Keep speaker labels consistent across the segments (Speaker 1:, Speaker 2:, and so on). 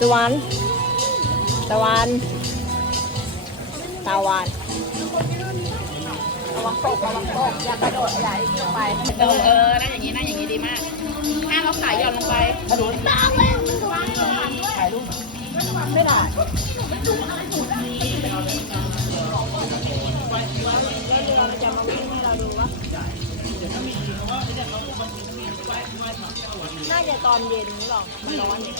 Speaker 1: ตะวันตะวันตะวันระวังตกระวังตกอย่ากระโดดอย่าไอ้นี่ลงไป
Speaker 2: เออเออนั่นอย่างนี้นั่นอย่างนี้ดีมากห้ามเอาขาหย่อนลงไปถ่ายรูป
Speaker 1: ไม่ได้ น่าจะตอนเย็นหรอกมันร้อนเนี่ย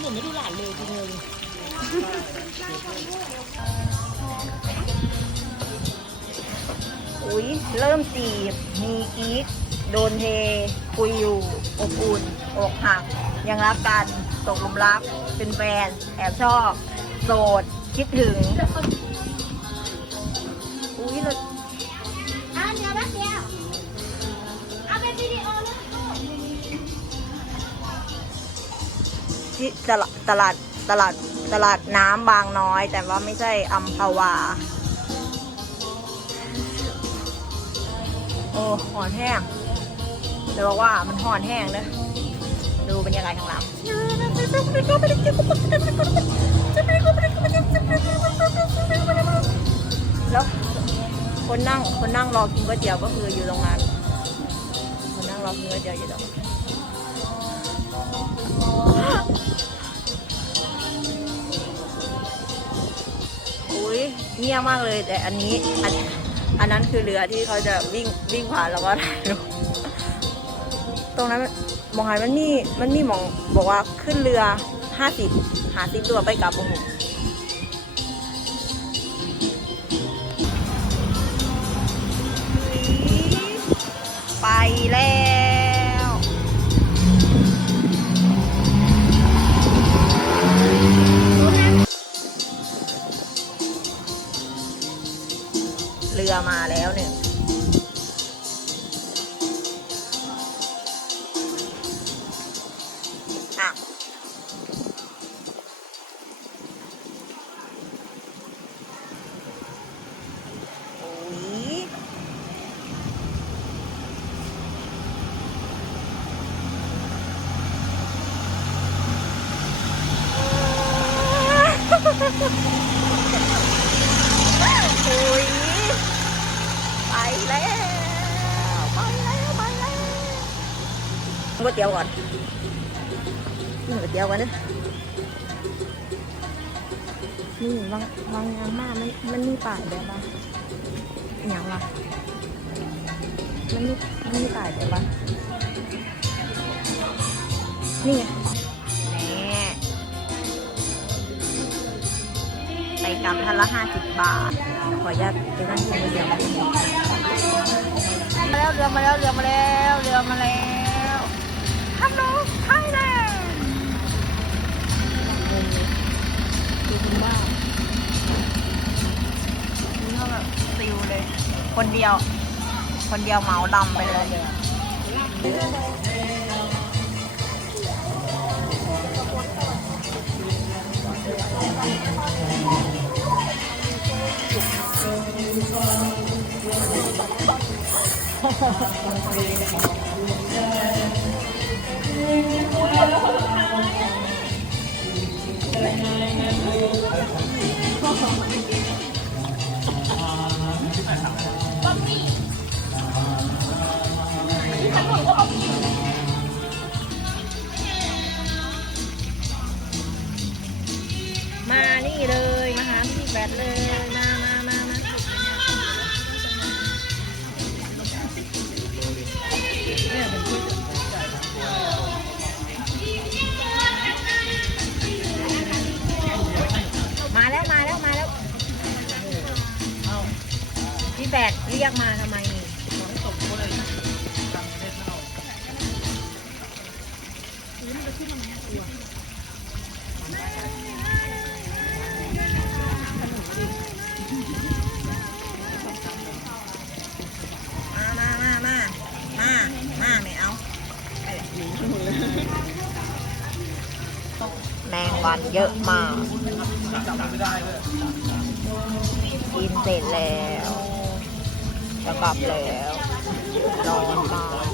Speaker 1: หนูไม่ดูหลานเลยจริงเลย อุ้ยเริ่มจีบ มีกิ๊ก โดนเท คุยอยู่ อบอุ่นอกหัก ยังรักกันตกหลุมรัก เป็นแฟนแอบชอบ โสด คิดถึง อุ้ยเรา
Speaker 3: อะเดี๋ยวแป๊บเดียวเอาเป็นวิดีโอเลย
Speaker 1: ที่ตลาดตลาดตลาดตลาดน้ำบางน้อย แต่ว่าไม่ใช่อัมพวา โอ้หอนแห้ง จะบอกว่ามันหอนแห้งเลยดูบรรยากาศข้างหลังแล้วคนนั่งคนนั่งรอกินก๋วยเตี๋ยวก็คืออยู่ตรงนั้นคนนั่งรอกินก๋วยเตี๋ยวอยู่ตรงนั้นอุ้ยเงียบมากเลยแต่อันนี้อันอันนั้นคือเรือที่เขาจะวิ่งวิ่งผ่านแล้วก็ถ่ายรูป ตรงนั้นมองหันมันมีมันมีหมองบอกว่าขึ้นเรือห้าสิบหาสิบตัวไปกลับโอ้โหไปแล้ว โอ้ยไปแล้วไปแล้วไปแล้วก๋วยเตี๋ยวก่อนกินก๋วยเตี๋ยวก่อนนะนี่วางวางยางมากมันมันมีป่ายแบบว่าอหย่างวะมันมีมันมีป่ายแบบว่านี่ไง ไปกลับทันละห้าสิบบาท ขออนุญาตไปนั่งกินก๋วยเตี๋ยวมาแล้วเรือมาแล้วเรือมาแล้วเรือมาแล้วฮัลโหลไทยแลนด์ดูคุณว่านี่เขาแบบซิวเลย คนเดียว คนเดียวเหมาดำไปเลย มา แบทเลย มามามามามาแล้วมาแล้วมาแล้วพี่แบดเรียกมาทำไม มามามามามามาไม่เอาแมงวันเยอะมาก กินเสร็จแล้วจะกลับแล้วร้อนมาก